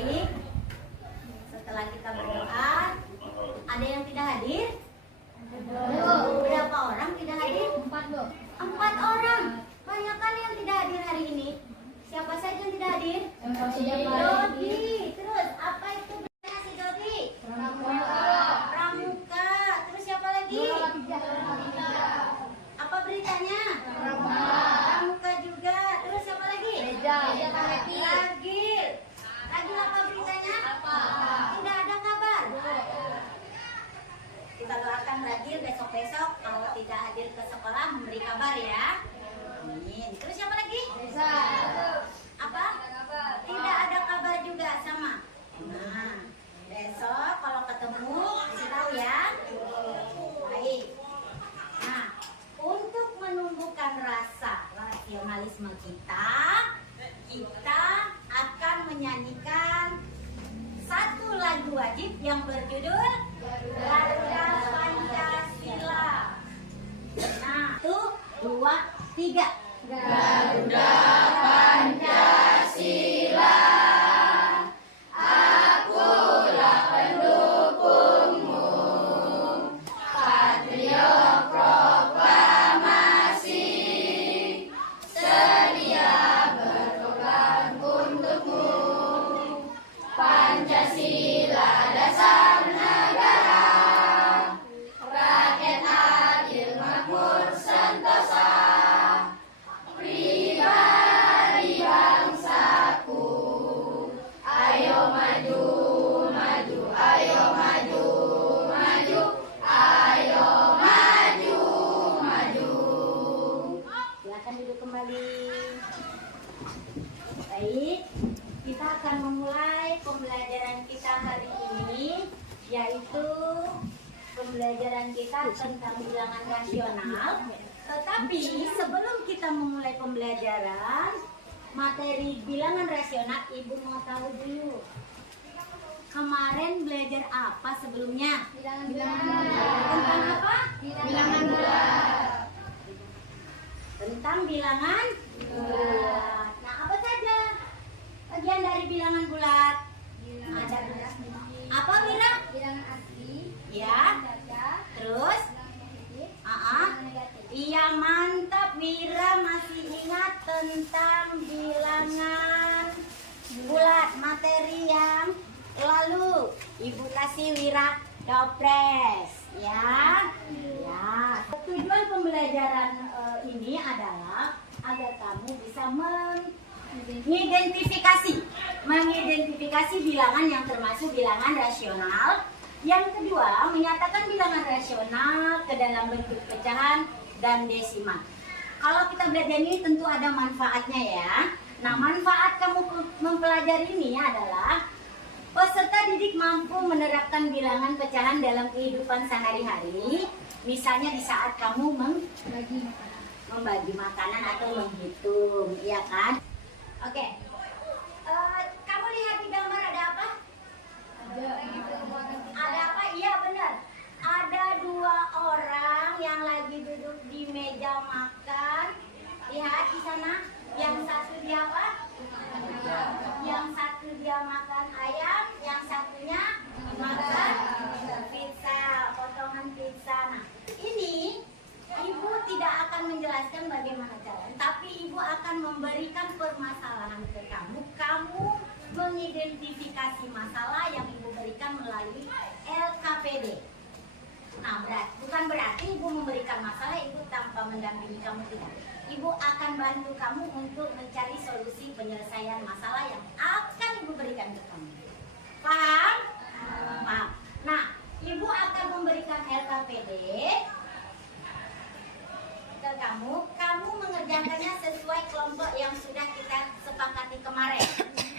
Baik, setelah kita berdoa, ada yang tidak hadir? Berapa orang tidak hadir? 4 orang. Banyak kali yang tidak hadir hari ini. Siapa saja yang tidak hadir? Dodi. Terus apa itu beritanya si Dodi? Pramuka. Terus siapa lagi? Apa beritanya? Pramuka juga. Terus siapa lagi? Ragil. Ragil apa beritanya? Tidak ada kabar. Kita doakan Ragil besok-besok kalau tidak hadir ke sekolah memberi kabar ya. Amin. Terus siapa lagi? Apa? Tidak ada kabar juga sama. Nah, besok kalau ketemu kasih tahu ya. Baik. Nah, untuk menumbuhkan rasa rasionalisme kita akan menyanyikan satu lagu wajib yang berjudul Garuda Pancasila. Nah, 1, 2, 3. Garuda Pancasila, akulah pendukungmu. Patriot proklamasi, sedia berkorban untukmu. Pancasila dasar negara, rakyat adil makmur sentosa. Pribadi bangsaku, ayo maju, maju, ayo maju, maju, ayo maju, maju. Silakan duduk kembali. Baik, kita akan memulai pembelajaran kita hari ini, yaitu pembelajaran kita tentang bilangan rasional. Tetapi sebelum kita memulai pembelajaran materi bilangan rasional, Ibu mau tahu dulu. Kemarin belajar apa sebelumnya? Bilangan bulat. Tentang apa? Bilangan bulat. Tentang bilangan bulat. Nah, apa saja bagian dari bilangan bulat? Ada apa, Wira? Bilangan asli. Ya. Terus? Iya, mantap. Wira masih ingat tentang bilangan bulat materi yang lalu. Ibu kasih Wira dopres ya. Ya. Tujuan pembelajaran ini adalah agar kamu bisa mengidentifikasi bilangan yang termasuk bilangan rasional. Yang kedua, menyatakan bilangan rasional ke dalam bentuk pecahan dan desimal. Kalau kita belajar ini tentu ada manfaatnya ya. Nah, manfaat kamu mempelajari ini adalah peserta didik mampu menerapkan bilangan pecahan dalam kehidupan sehari-hari. Misalnya di saat kamu membagi makanan atau menghitung, iya kan? Oke. Kamu lihat di gambar ada apa? Ada apa? Iya, benar. Ada 2 orang yang lagi duduk di meja makan. Lihat di sana. Yang satu dia apa? Yang satu dia makan ayam, yang satunya makan pizza, potongan pizza. Nah, ini Ibu tidak akan menjelaskan bagaimana caranya, tapi Ibu akan memberikan permasalahan ke kamu. Kamu mengidentifikasi masalah yang Ibu berikan melalui LKPD. Nah, bukan berarti Ibu memberikan masalah, Ibu tanpa mendampingi kamu, tidak. Ibu akan bantu kamu untuk mencari solusi penyelesaian masalah yang akan Ibu berikan ke kamu. Paham? Paham. Nah, Ibu akan memberikan LKPD ke kamu. Kamu mengerjakannya sesuai kelompok yang sudah kita sepakati kemarin.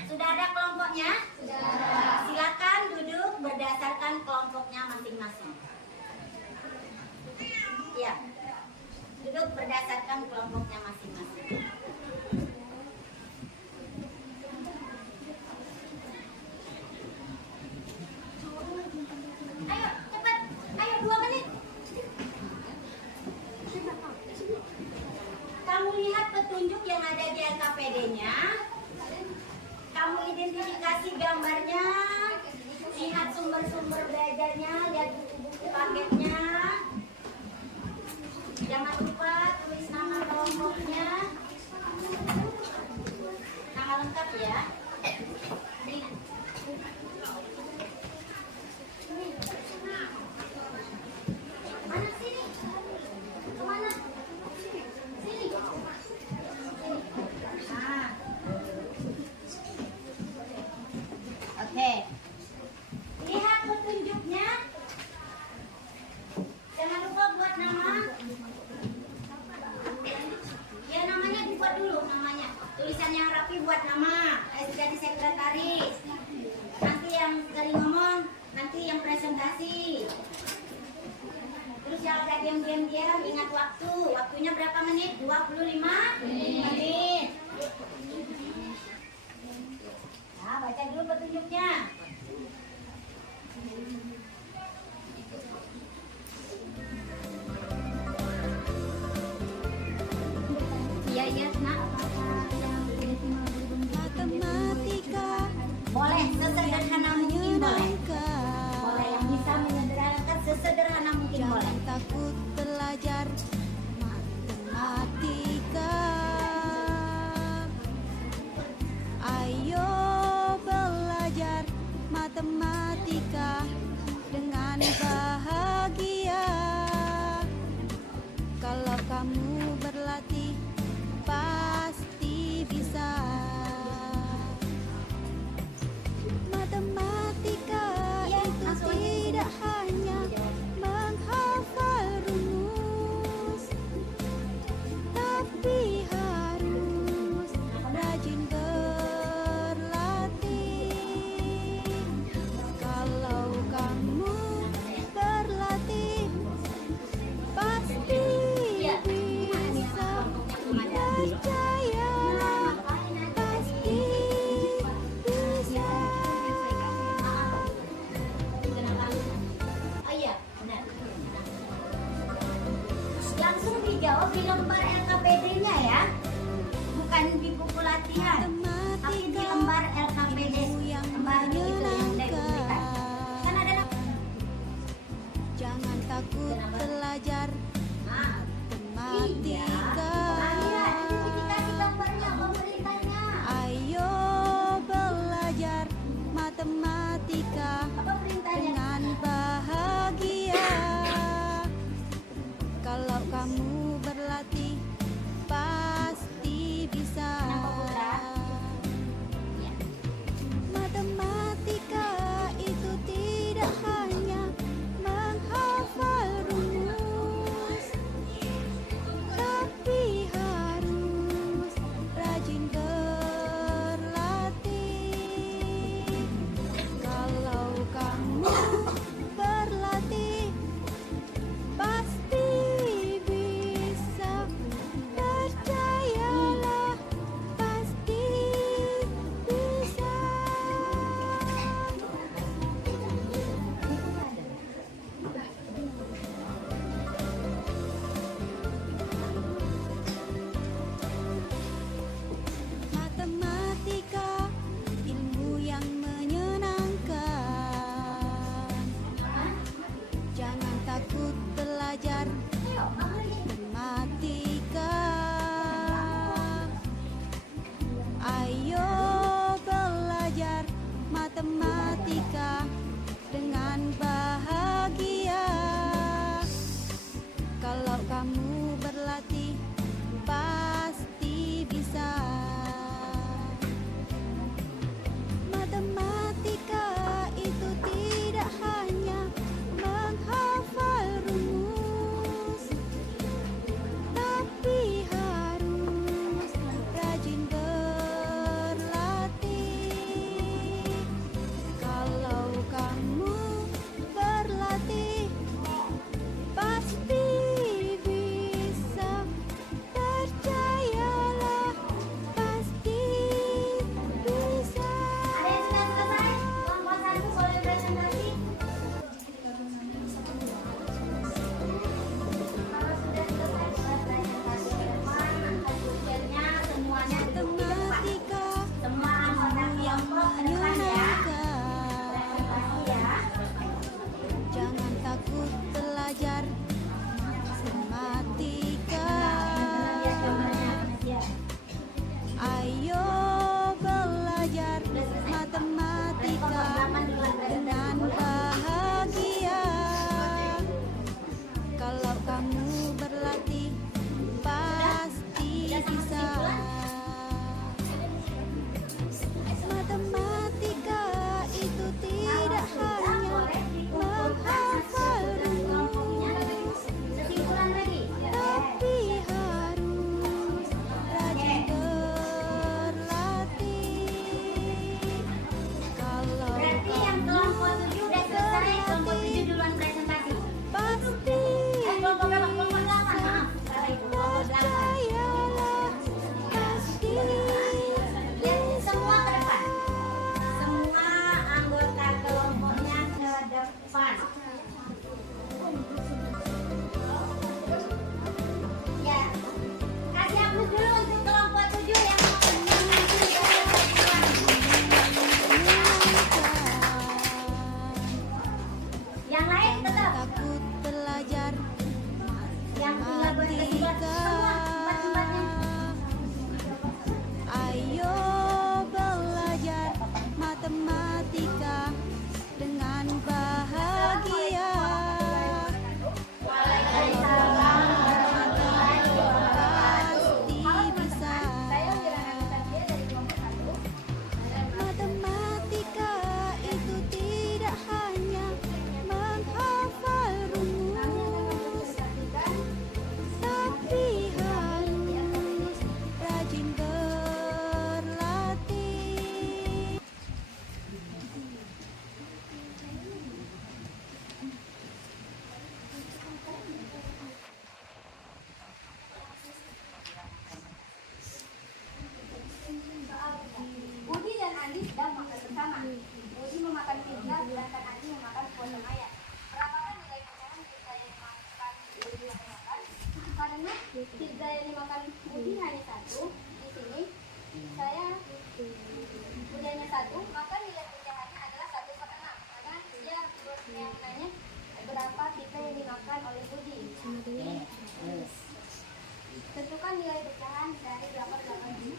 Sudah ada kelompoknya? Sudah. Silakan duduk berdasarkan kelompoknya masing-masing. Ya, duduk berdasarkan kelompoknya masing-masing. Oke. Lihat petunjuknya. Jangan lupa buat nama. Ya namanya dibuat dulu namanya. Tulisan yang rapi buat nama. Jadi sekretaris. Nanti yang sekali ngomong, nanti yang presentasi. Terus yang agak diam-diam ingat waktu. Waktunya berapa menit? 25 menit. Nah, baca dulu petunjuknya. Iya, iya, nak. Matematika Boleh, sesederhana mungkin boleh. menyenangkan. Boleh, yang bisa menyederhanakan sesederhana mungkin boleh. Jangan takut belajar matematika. Ayo belajar matematika dengan bahagia. Kalau kamu berlatih pasti bisa. Matematika Iya, itu langsung aja. tidak hanya menghafal rumus, tapi harus rajin berlatih. Kalau kamu berlatih pasti Iya. bisa. Percayalah, pasti bisa. Oh iya, benar. Langsung dijawab di lembar LKPD-nya ya. Bukan di buku latihan, tapi di lembar LKPD. yang Lembar itu yang saya berikan. menyenangkan. Kan ada Jangan takut belajar Nah, iya. matematika. Lihat, ini dikasih gambarnya pemerintahnya. Ayo belajar matematika Apa perintahnya? dengan bahagia. Kalau kamu berlatih pasti bisa. Kenapa, Putra? Ya. Matematika itu tidak hanya menghafal rumus, tapi harus rajin berlatih. Kalau pizza yang dimakan Budi hanya satu. Di sini saya Budi hanya satu, maka nilai pecahannya adalah 1/6. Karena dia yang nanya berapa pizza yang dimakan oleh Budi. Tentukan nilai pecahan dari 88.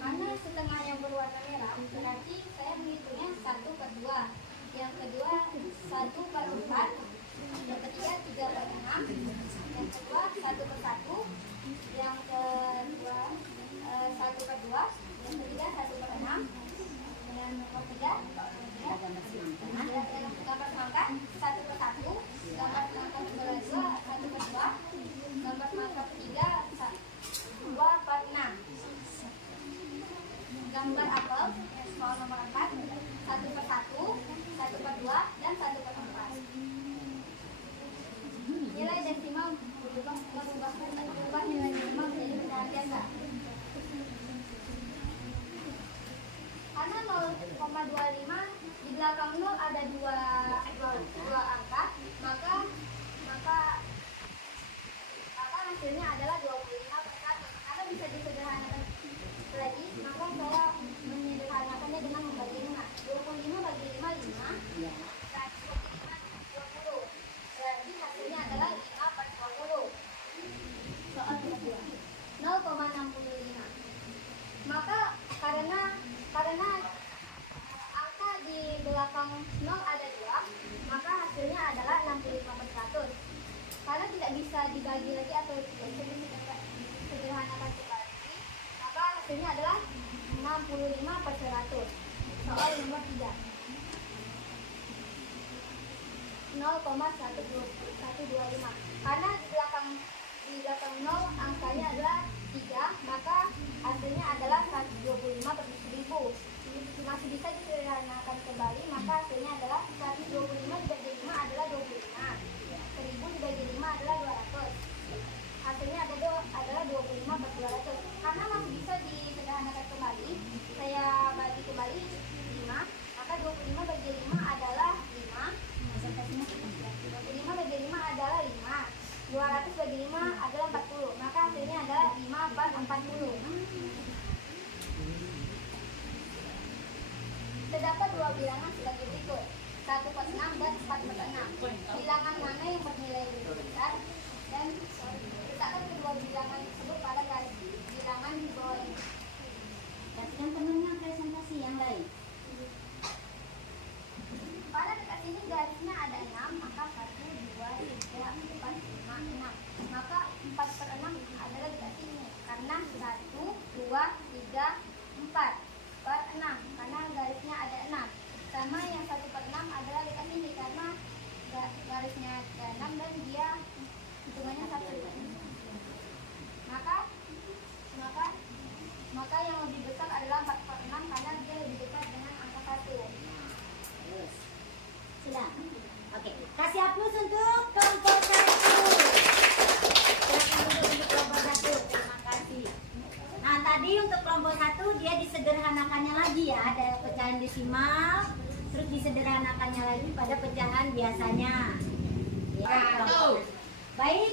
Karena setengah yang berwarna merah, berarti saya menghitungnya 1/2. Yang kedua 1/4. Yang ketiga 3/6. Yang kedua 1/1. Yang kedua 1/2. Yang ketiga 1/6. Yang ketiga gambar semangka 1/1. Gambar semangka kedua 1/2. Gambar semangka ketiga 2/6. Gambar apel soal nomor 4 1/1, 1/2, dan 1/4. Nilai desimal berubah nilai desimal menjadi pecahan biasa. Karena 0,25 di belakang 0 ada dua angka, maka hasilnya adalah 25/100. Karena bisa disederhanakan lagi, maka saya menyederhanakannya dengan membagi 5. 25 bagi 5, 5. 125, 20. Berarti hasilnya adalah 5/20. Soal kedua 0,65. Maka karena angka di belakang 0 ada 2, maka hasilnya adalah 65/100. Karena tidak bisa dibagi lagi atau tidak bisa disederhanakan kembali, maka hasilnya adalah 65/100. Soal nomor 3 0,125. Karena di belakang 0 angkanya adalah 3, maka hasilnya adalah 125/1000. Masih bisa disederhanakan kembali, maka hasilnya adalah 125 dibagi 5 adalah 25. 1000 dibagi 5 adalah 200. Hasilnya adalah 25/200. Karena masih bisa disederhanakan kembali, saya bagi kembali 5, maka 25 bagi 5 adalah 5. 25 bagi 5 adalah 5. 200 bagi 5 adalah 40. Maka hasilnya adalah 5/40. Terdapat dua bilangan sebagai berikut, 1/6 dan 4/6. Bilangan mana yang bernilai lebih besar? Dan letakkan kedua bilangan tersebut pada garis bilangan di bawah ini. Kasihkan temannya presentasi yang lain. Pada dekat sini garisnya ada 6, maka 1, 2, 3, 4, 5, 6. Maka 4/6 adalah dekat sini. Karena 1, 2, 3, 4/6. Karena garisnya ada 6. Sama yang 1/6 adalah dekat sini. Karena garisnya ada 6 dan dia hitungannya 1. Maka yang lebih besar adalah 4/6 karena dia lebih dekat dengan angka 1. Sudah. Oke. Kasih aplaus untuk kelompok 1. Silakan duduk untuk kelompok 1. Terima kasih. Nah, tadi untuk kelompok 1 dia disederhanakannya lagi ya, ada pecahan desimal, terus disederhanakannya lagi pada pecahan biasanya. Ya, baik.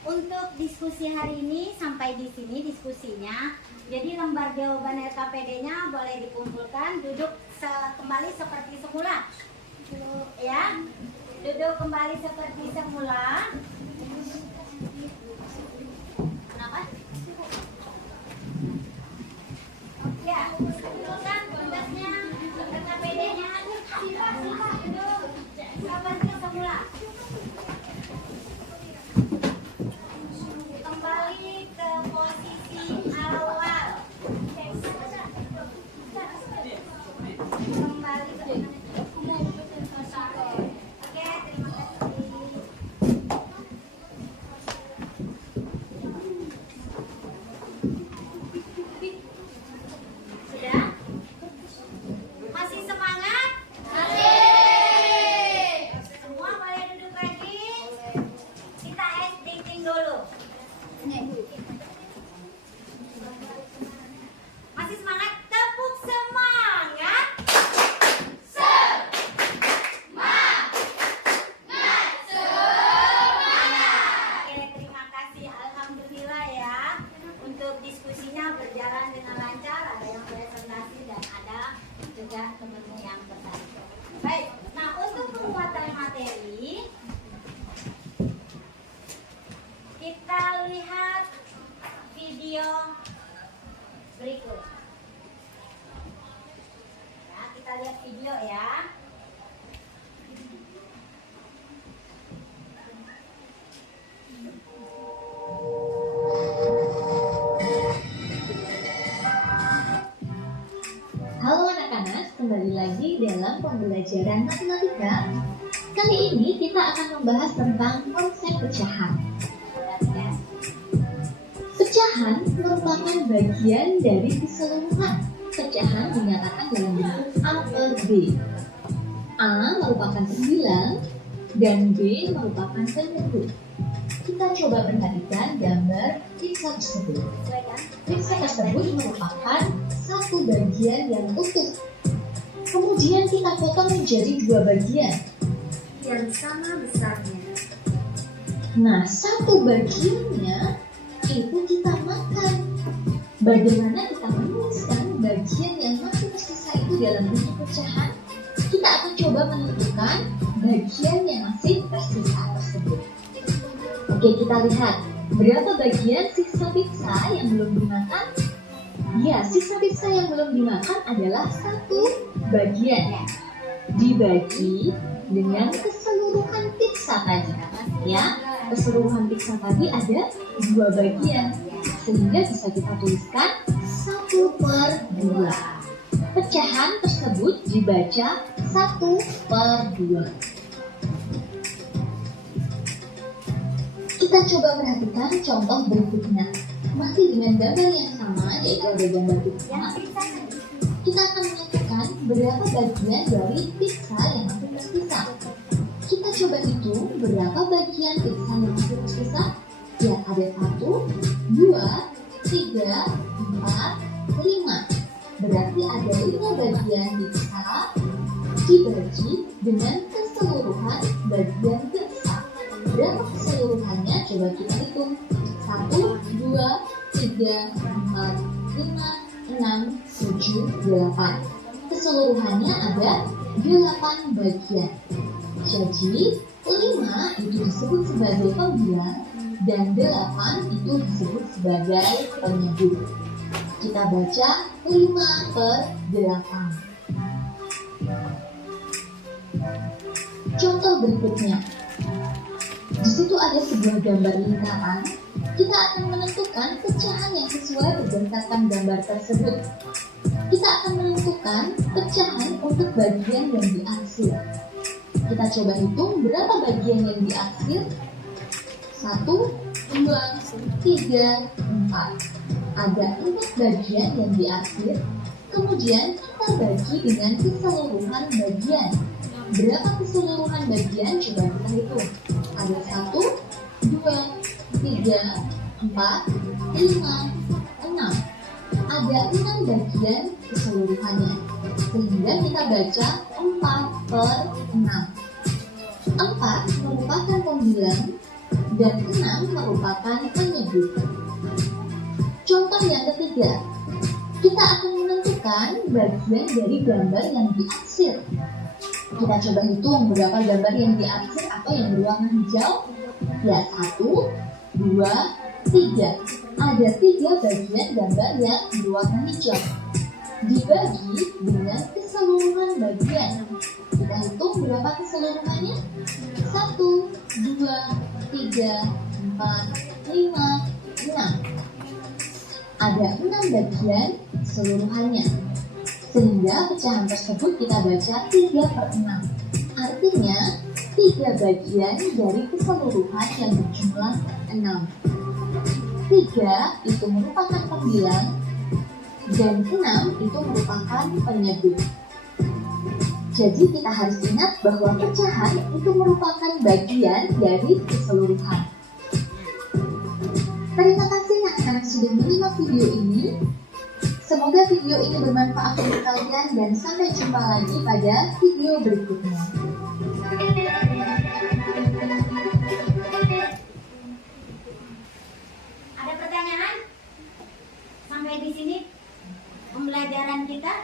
Untuk diskusi hari ini sampai di sini diskusinya. Jadi lembar jawaban LKPD-nya boleh dikumpulkan, duduk kembali seperti semula. Ya. Duduk kembali seperti semula. Kenapa? Ya, kumpulkan tugasnya, LKPD-nya. Sila duduk seperti semula. Kembali ke posisi awal. Kembali ke Oke, terima kasih. Sudah? Masih semangat? Masih. lihat video ya. Halo anak-anak, kembali lagi dalam pembelajaran matematika. Kali ini kita akan membahas tentang konsep pecahan. Pecahan merupakan bagian dari keseluruhan. Pecahan dinyatakan dalam bentuk A per B. A merupakan pembilang dan B merupakan penyebut. Kita coba perhatikan gambar pizza tersebut. Pizza tersebut merupakan satu bagian yang utuh. Kemudian kita potong menjadi dua bagian yang sama besarnya. Nah, satu bagiannya itu kita makan. Bagaimana kita menuliskan bagian yang masih tersisa itu dalam bentuk pecahan? Kita akan coba menentukan bagian yang masih tersisa tersebut. Oke, kita lihat berapa bagian sisa pizza yang belum dimakan. Ya, sisa pizza yang belum dimakan adalah satu bagian. Dibagi dengan keseluruhan pizza tadi. Ya, keseluruhan pizza tadi ada dua bagian. Sehingga bisa kita tuliskan 1/2. Pecahan tersebut dibaca 1/2. Kita coba perhatikan contoh berikutnya. Masih dengan gambar yang sama, yaitu ada gambar pizza. Kita akan menentukan berapa bagian dari pizza yang masih tersisa. Kita coba hitung berapa bagian pizza yang masih tersisa. Ya, ada 1, 2, 3, 4, 5. Berarti ada 5 bagian pizza dibagi dengan keseluruhan bagian pizza. Berapa keseluruhannya? Coba kita hitung. 1, 2, 3, 4, 5, 6, 7, 8. Keseluruhannya ada 8 bagian. Jadi 5 itu disebut sebagai pembilang dan 8 itu disebut sebagai penyebut. Kita baca 5/8. Contoh berikutnya. Di situ ada sebuah gambar lingkaran. Kita akan menentukan pecahan yang sesuai berdasarkan gambar tersebut. Kita akan menentukan pecahan untuk bagian yang diarsir. Kita coba hitung berapa bagian yang diarsir. 1, 2, 3, 4. Ada 4 bagian yang diarsir. Kemudian kita bagi dengan keseluruhan bagian. Berapa keseluruhan bagian? Coba kita hitung. Ada 1, 2, 3, 4, 5, 6. Ada 6 bagian keseluruhannya. Sehingga kita baca 4/6. 4 merupakan pembilang dan 6 merupakan penyebut. Contoh yang ketiga. Kita akan menentukan bagian dari gambar yang diarsir. Kita coba hitung berapa gambar yang diarsir atau yang berwarna hijau. Ya, 1, 2, 3. Ada 3 bagian gambar yang berwarna hijau. Dibagi dengan keseluruhan bagian. Kita hitung berapa keseluruhannya. 1, 2, 3, 4, 5, 6. Ada 6 bagian keseluruhannya. Sehingga pecahan tersebut kita baca 3/6. Artinya 3 bagian dari keseluruhan yang berjumlah 6. 3 itu merupakan pembilang dan 6 itu merupakan penyebut. Jadi kita harus ingat bahwa pecahan itu merupakan bagian dari keseluruhan. Terima kasih anak-anak sudah menyimak video ini. Semoga video ini bermanfaat untuk kalian dan sampai jumpa lagi pada video berikutnya. Ada pertanyaan? Sampai di sini pembelajaran kita?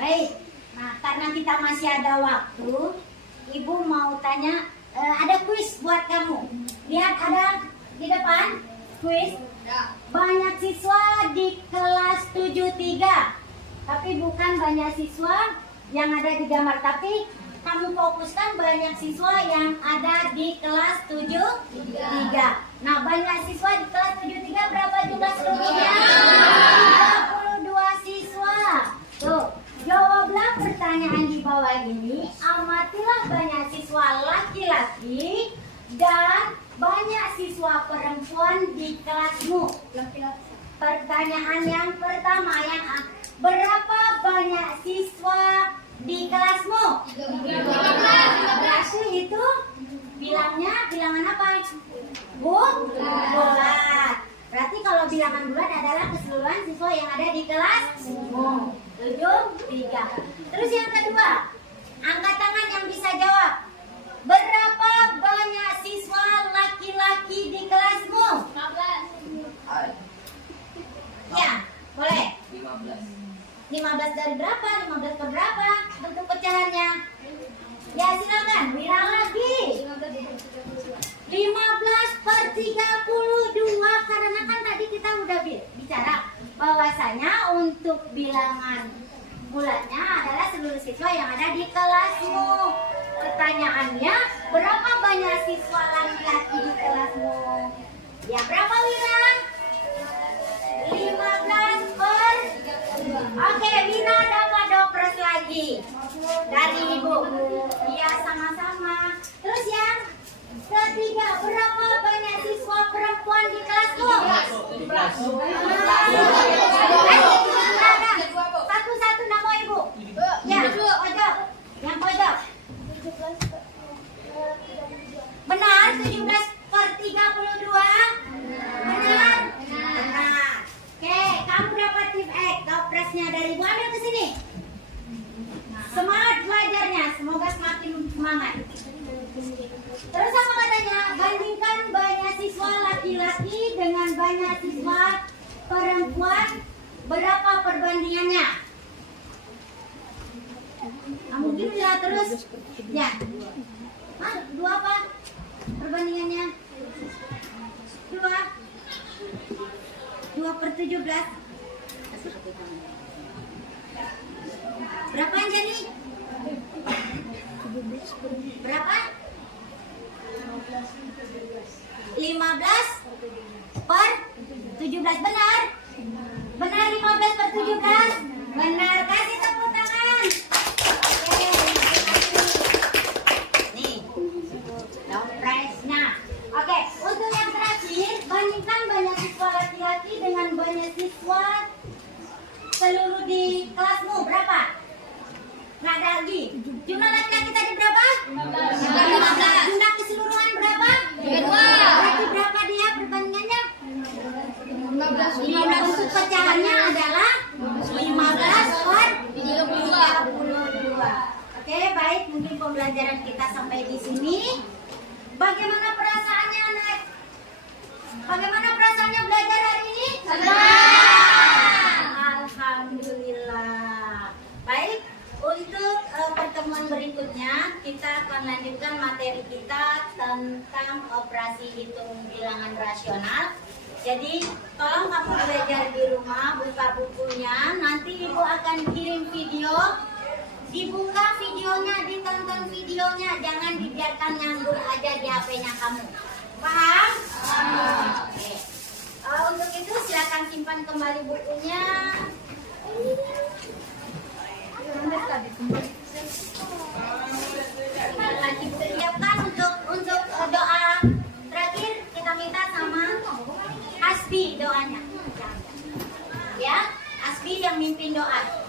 Baik. Nah, karena kita masih ada waktu, Ibu mau tanya, ada kuis buat kamu. Lihat ada di depan kuis. Banyak siswa di kelas 73, tapi bukan banyak siswa yang ada di gambar, tapi kamu fokuskan banyak siswa yang ada di kelas 73. Nah, banyak siswa di kelas 73 berapa jumlah seluruhnya? 32 siswa. Tuh, jawablah pertanyaan di bawah ini. Amatilah banyak siswa laki-laki dan banyak siswa perempuan di kelasmu. Pertanyaan yang pertama, berapa banyak siswa di kelasmu? 15. Itu bilangan apa? Bulat. Berarti kalau bilangan bulat adalah keseluruhan siswa yang ada di kelasmu. 73. Terus yang kedua, angkat tangan yang bisa jawab. Berapa banyak siswa laki-laki di kelasmu? 15. Ya, boleh. 15 dari berapa? 15 per berapa? Bentuk pecahannya. Ya, silakan. Bilang lagi. 15 per 32. Karena kan tadi kita udah bicara bahwasanya untuk bilangan bulatnya adalah seluruh siswa yang ada di kelasmu. Pertanyaannya, berapa banyak siswa laki-laki di kelasmu? Ya, berapa Wira? 15 per. Oke, Wira dapat dopres lagi dari Ibu. Iya, sama-sama. Terus yang ketiga, berapa banyak siswa perempuan di kelasmu? 17. Satu-satu nama Ibu. Ya, pojok. Yang pojok. Benar, 17 per 32. Benar? Benar. Oke, kamu dapat tip X. Dopresnya dari Ibu, ambil ke sini. Semangat belajarnya, semoga semakin semangat. Terus apa katanya? Bandingkan banyak siswa laki-laki dengan banyak siswa perempuan. Berapa perbandingannya? Kamu gila terus. Ya. Dua apa? Perbandingannya? 2 per 17. Berapa jadi? Berapa? 15 per 17. Benar? Benar 15 per 17? Benar. Kasih tepuk tangan. Oke. Nih. Dopresnya. Oke, untuk yang terakhir, bandingkan banyak siswa laki-laki dengan banyak siswa seluruh di kelasmu. Berapa? Nggak ada lagi. Jumlah laki-laki tadi berapa? 15. Jumlah keseluruhan berapa? 2. Berarti berapa dia perbandingannya? 15. Untuk pecahannya adalah 15 per 32. Oke, baik. Mungkin pembelajaran kita sampai di sini. Bagaimana perasaannya, anak? Bagaimana perasaannya belajar hari ini? Senang. Alhamdulillah. Baik, untuk pertemuan berikutnya kita akan lanjutkan materi kita tentang operasi hitung bilangan rasional. Jadi tolong kamu belajar di rumah, buka bukunya. Nanti Ibu akan kirim video. Dibuka videonya, ditonton videonya, jangan dibiarkan nganggur aja di HP-nya kamu. Paham? Oke. Untuk itu silakan simpan kembali bukunya. Siapkan untuk doa terakhir, kita minta sama Hasbi doanya. Ya, Hasbi yang mimpin doa.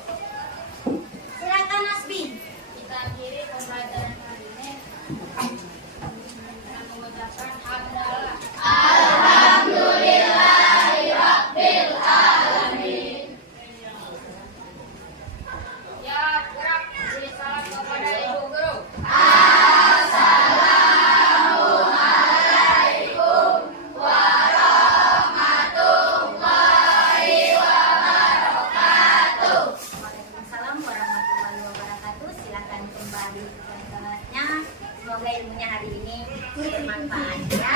Silakan Hasbi. Kita akhiri pembelajaran hari ini dengan mengucapkan hamdalah. Alhamdulillahirabbil alamin. Ya, gerak beri salam kepada ibu guru. Assalamualaikum warahmatullahi wabarakatuh. Waalaikumsalam warahmatullahi wabarakatuh. Silakan kembali ke kelasnya. Semoga ilmunya hari ini bermanfaat ya.